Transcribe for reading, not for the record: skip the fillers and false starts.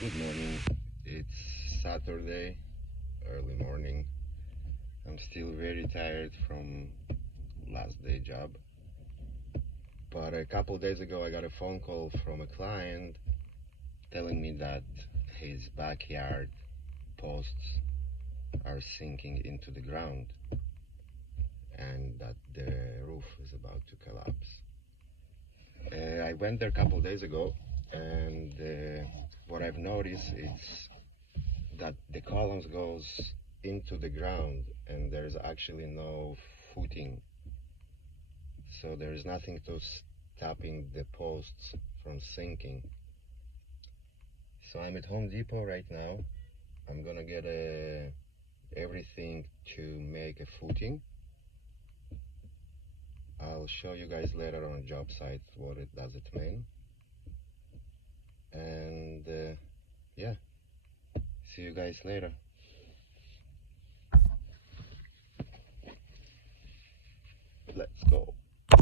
Good morning. It's Saturday, early morning. I'm still very tired from last day job. But a couple days ago, I got a phone call from a client telling me that his backyard posts are sinking into the ground and that the roof is about to collapse. I went there a couple days ago, and what I've noticed is that the columns goes into the ground and there's actually no footing, so there's nothing to stopping the posts from sinking. So I'm at Home Depot right now. I'm gonna get everything to make a footing. I'll show you guys later on a job site what it does it mean. And yeah, see you guys later.